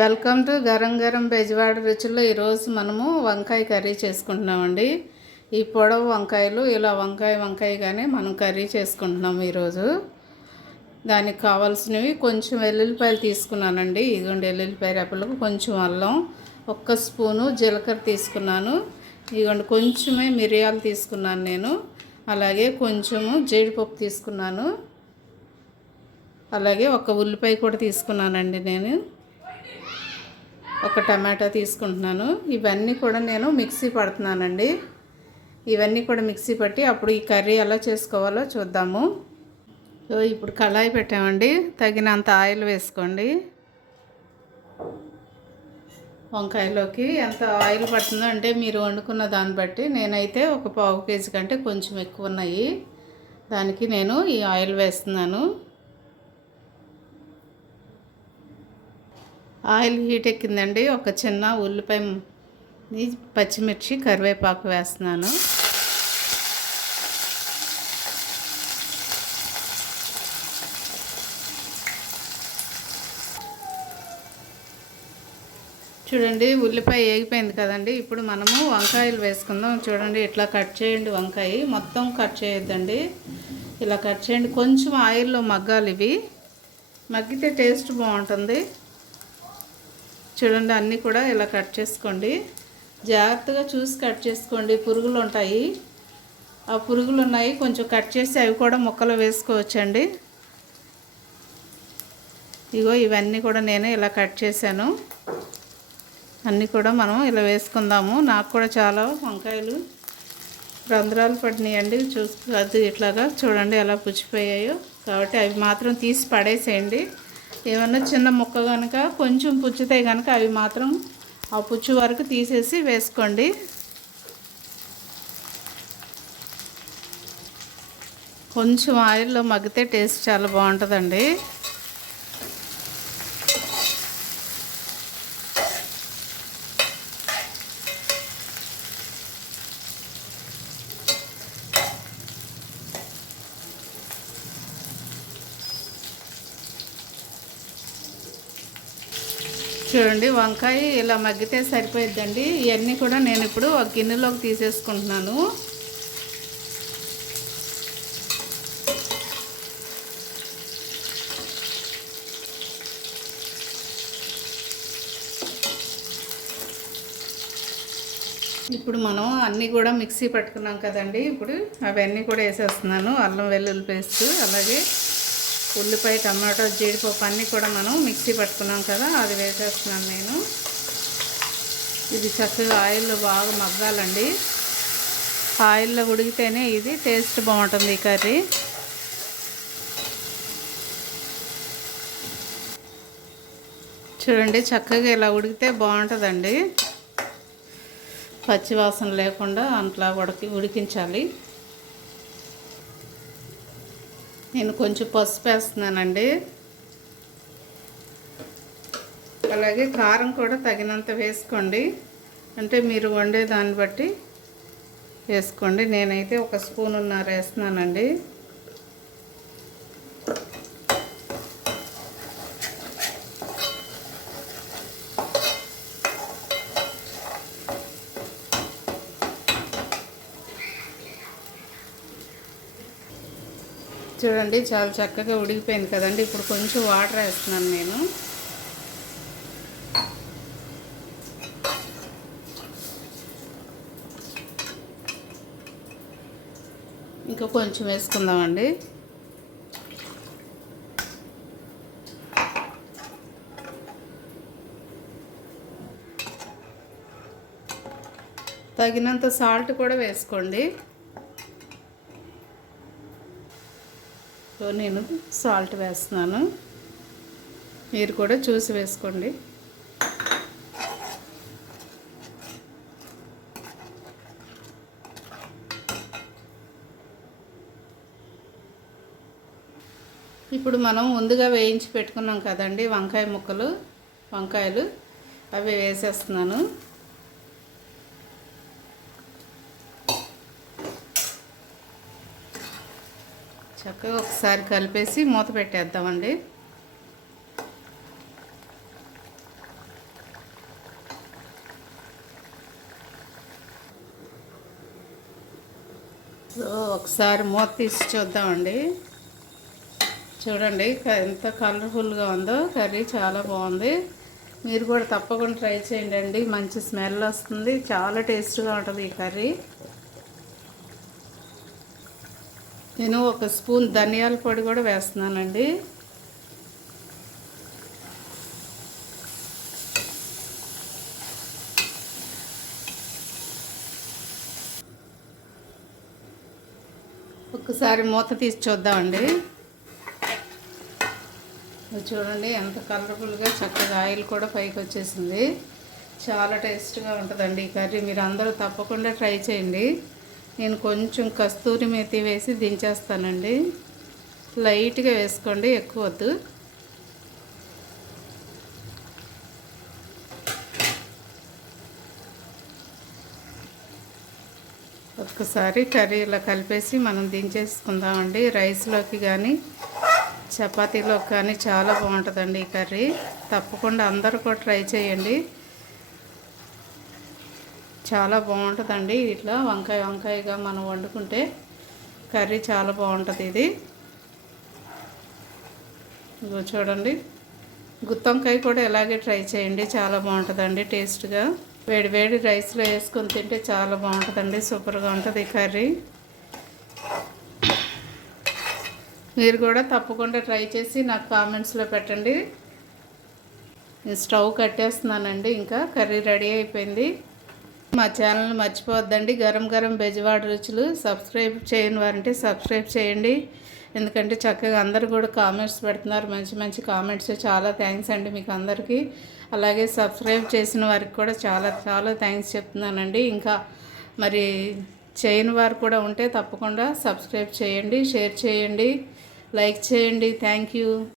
Welcome to గరం గరం బెజవాడ రుచుల్లో. ఈరోజు మనము వంకాయ కర్రీ చేసుకుంటున్నామండి. ఈ పొడవు వంకాయలు ఇలా వంకాయగానే మనం కర్రీ చేసుకుంటున్నాము ఈరోజు. దానికి కావాల్సినవి కొంచెం వెల్లుల్లిపాయలు తీసుకున్నానండి. ఇదిగోండి వెల్లుల్లిపాయ రెప్పలకు, కొంచెం అల్లం, 1 స్పూను జీలకర్ర తీసుకున్నాను. ఇదిగోండి కొంచెమే మిరియాలు తీసుకున్నాను నేను. అలాగే కొంచెము జీడిపప్పు తీసుకున్నాను. అలాగే 1 ఉల్లిపాయ కూడా తీసుకున్నానండి నేను. 1 టమాటా తీసుకుంటున్నాను. ఇవన్నీ కూడా నేను మిక్సీ పడుతున్నానండి. ఇవన్నీ కూడా మిక్సీ పట్టి అప్పుడు ఈ కర్రీ ఎలా చేసుకోవాలో చూద్దాము. సో ఇప్పుడు కళాయి పెట్టామండి. తగినంత ఆయిల్ వేసుకోండి. వంకాయలోకి ఎంత ఆయిల్ పడుతుందో అంటే మీరు వండుకున్న దాన్ని బట్టి, నేనైతే 1 పావు కేజీ కంటే కొంచెం ఎక్కువ ఉన్నాయి. దానికి నేను ఈ ఆయిల్ వేస్తున్నాను. Oil heat ఎక్కిందండి. 1 చిన్న ఉల్లిపాయ, పచ్చిమిర్చి, కరివేపాకు వేస్తున్నాను. చూడండి ఉల్లిపాయ వేగిపోయింది కదండి. ఇప్పుడు మనము వంకాయలు వేసుకుందాం. చూడండి ఇట్లా కట్ చేయండి. వంకాయ మొత్తం కట్ చేయొద్దండి, ఇలా కట్ చేయండి. కొంచెం ఆయిల్లో మగ్గాలి. ఇవి మగ్గితే టేస్ట్ బాగుంటుంది. చూడండి అన్నీ కూడా ఇలా కట్ చేసుకోండి. జాగ్రత్తగా చూసి కట్ చేసుకోండి. పురుగులు ఉంటాయి, ఆ పురుగులు ఉన్నాయి, కొంచెం కట్ చేసి అవి కూడా ముక్కలు వేసుకోవచ్చండి. ఇగో ఇవన్నీ కూడా నేను ఇలా కట్ చేశాను. అన్నీ కూడా మనం ఇలా వేసుకుందాము. నాకు కూడా చాలా వంకాయలు రంధ్రాలు పడినాయండి. అది ఇట్లాగా చూడండి ఎలా పుచ్చిపోయాయో. కాబట్టి అవి మాత్రం తీసి పడేసేయండి. ఏమన్నా చిన్న ముక్క కనుక కొంచెం పుచ్చితే కనుక అవి మాత్రం ఆ పుచ్చు వరకు తీసేసి వేసుకోండి. కొంచెం ఆయిల్లో మగ్గితే టేస్ట్ చాలా బాగుంటుందండి. చూడండి వంకాయ ఇలా మగ్గితే సరిపోయిద్దండి. ఇవన్నీ కూడా నేను ఇప్పుడు ఒక గిన్నెలోకి తీసేసుకుంటున్నాను. ఇప్పుడు మనం అన్నీ కూడా మిక్సీ పట్టుకున్నాం కదండి. ఇప్పుడు అవన్నీ కూడా వేసేస్తున్నాను. అల్లం వెల్లుల్లి పేస్ట్, అలాగే ఉల్లిపాయ, టమాటో, జీడిపప్పు అన్నీ కూడా మనం మిక్సీ పట్టుకున్నాం కదా, అది వేసేస్తున్నాను నేను. ఇది చక్కగా ఆయిల్లో బాగా మగ్గాలండి. ఆయిల్లో ఉడికితేనే ఇది టేస్ట్ బాగుంటుంది ఈ కర్రీ. చూడండి చక్కగా ఇలా ఉడికితే బాగుంటుందండి. పచ్చివాసన లేకుండా అట్లా ఉడికించాలి. నేను కొంచెం పసుపు వేస్తున్నానండి. అలాగే కారం కూడా తగినంత వేసుకోండి. అంటే మీరు వండే దాన్ని బట్టి వేసుకోండి. నేనైతే 1 స్పూనున్నర వేస్తున్నానండి. చూడండి చాలా చక్కగా ఉడికిపోయింది కదండి. ఇప్పుడు కొంచెం వాటర్ వేస్తున్నాను నేను. ఇంకా కొంచెం వేసుకుందామండి. తగినంత సాల్ట్ కూడా వేసుకోండి. సో నేను సాల్ట్ వేస్తున్నాను, మీరు కూడా చూసి వేసుకోండి. ఇప్పుడు మనం ముందుగా వేయించి పెట్టుకున్నాం కదండి వంకాయలు, అవి వేసేస్తున్నాను. చక్కగా ఒకసారి కలిపేసి మూత పెట్టేద్దామండి. సో ఒకసారి మూత తీసి చూద్దామండి. చూడండి ఎంత కలర్ఫుల్గా ఉందో. కర్రీ చాలా బాగుంది. మీరు కూడా తప్పకుండా ట్రై చేయండి. మంచి స్మెల్ వస్తుంది, చాలా టేస్ట్గా ఉంటుంది ఈ కర్రీ. నేను ఒక స్పూన్ ధనియాల పొడి కూడా వేస్తున్నానండి. ఒకసారి మూత తీసి చూద్దామండి. చూడండి ఎంత కలర్ఫుల్గా చక్కగా ఆయిల్ కూడా పైకి వచ్చేసింది. చాలా టేస్ట్గా ఉంటుందండి ఈ కర్రీ. మీరు అందరూ తప్పకుండా ట్రై చేయండి. నేను కొంచెం కస్తూరి మేతి వేసి దించేస్తానండి. లైట్గా వేసుకోండి, ఎక్కువ వద్దు. ఒక్కసారి కర్రీ ఇలా కలిపేసి మనం దించేసుకుందామండి. రైస్లోకి కానీ చపాతీలోకి కానీ చాలా బాగుంటుందండి ఈ కర్రీ. తప్పకుండా అందరూ కూడా ట్రై చేయండి. చాలా బాగుంటుందండి. ఇట్లా వంకాయగా మనం వండుకుంటే కర్రీ చాలా బాగుంటుంది ఇది. ఇగో చూడండి, గుత్తొంకాయ కూడా ఇలాగే ట్రై చేయండి, చాలా బాగుంటుందండి టేస్ట్గా. వేడి వేడి రైస్లో వేసుకొని తింటే చాలా బాగుంటుందండి. సూపర్గా ఉంటుంది ఈ కర్రీ. మీరు కూడా తప్పకుండా ట్రై చేసి నాకు కామెంట్స్లో పెట్టండి. నేను స్టవ్ కట్టేస్తున్నానండి. ఇంకా కర్రీ రెడీ అయిపోయింది. మా ఛానల్ మర్చిపోవద్దండి. గరం గరం బెజవాడ రుచులు. సబ్స్క్రైబ్ చేయని వారంటే సబ్స్క్రైబ్ చేయండి. ఎందుకంటే చక్కగా అందరు కూడా కామెంట్స్ పెడుతున్నారు, మంచి మంచి కామెంట్స్. చాలా థ్యాంక్స్ అండి మీకు అందరికీ. అలాగే సబ్స్క్రైబ్ చేసిన వారికి కూడా చాలా చాలా థ్యాంక్స్ చెప్తున్నానండి. ఇంకా మరి చేయని వారు కూడా ఉంటే తప్పకుండా సబ్స్క్రైబ్ చేయండి, షేర్ చేయండి, లైక్ చేయండి. Thank you.